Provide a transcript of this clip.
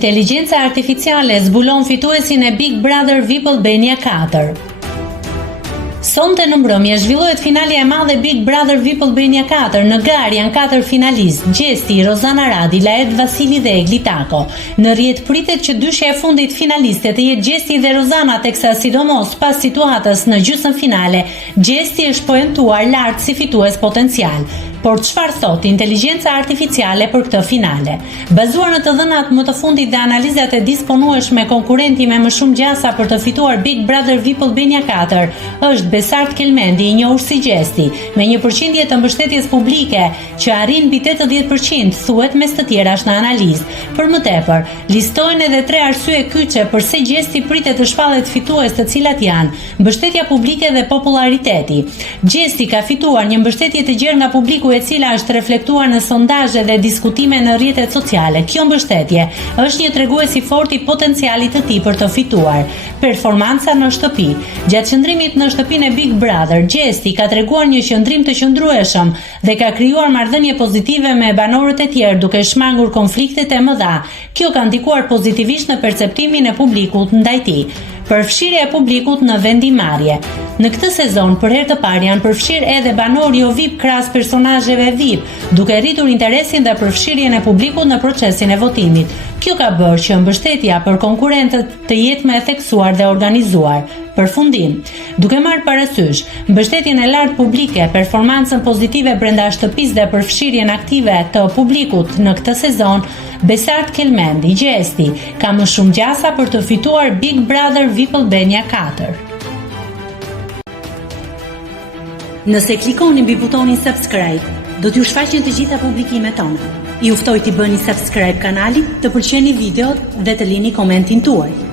Inteligjenca artificiale zbulon fituesin e Big Brother VIP Albania 4. Sonte në mbrëmje zhvillohet finalja e madhe Big Brother VIP Albania 4. Në garë janë 4 finalistë: Gjesti, Rozana Radi, Laet Vasili dhe Egli Tako. Në rrjet pritet që dyshja e fundit finaliste të jetë Gjesti dhe Rozana, teksa sidomos pas situatës në gjysmëfinale, Gjesti është poentuar lart si fitues potencial. Por çfarë thot inteligjenca artificiale për këtë finale? Bazuar në të dhënat më të fundit dhe analizat e disponueshme, konkurrenti me më shumë gjasa për të fituar Big Brother VIP Albania 4 është Besart Kelmendi, i njohur si Gjesti, me një përqindje të mbështetjes publike që arrin mbi 80%, thuhet mes të tjerash në analizë. Për më tepër, listohen edhe 3 arsye kyçe pse Gjesti pritet të shpallet fitues, të cilat janë: mbështetja publike dhe populariteti. Gjesti ka fituar një mbështetje të gjerë nga publiku, e cila është reflektuar në sondazhe dhe diskutime në rrjetet sociale. Kjo mbështetje është një tregues i fortë i potencialit të tij për të fituar. Performanca në shtëpi. Gjatë qëndrimit në shtëpinë e Big Brother, Gjesti ka treguar një qëndrim të qëndrueshëm dhe ka krijuar marrëdhënie pozitive me banorët e tjerë, duke shmangur konfliktet e mëdha. Kjo ka ndikuar pozitivisht në perceptimin e publikut ndaj tij. Përfshirja e publikut në vendimarrje. Në këtë sezon, për herë të parë janë përfshirë edhe banor jo VIP krahas personazheve VIP, duke rritur interesin dhe përfshirjen e publikut në procesin e votimit. Kjo ka bërë që mbështetja për konkurrentët të jetë më e theksuar dhe organizuar. Përfundim, duke marrë parasysh mbështetjen e lartë publike, performancën pozitive brenda shtëpisë dhe përfshirjen aktive të publikut në këtë sezon, Besart Kelmendi, Gjesti, ka më shumë gjasa për të fituar Big Brother VIP Albania 4. Nëse klikoni mbi butonin subscribe, do t'ju shfaqen të gjitha publikimet tona. Ju ftoj t'i bëni subscribe kanalit, të pëlqeni videot dhe të lini komentin tuaj.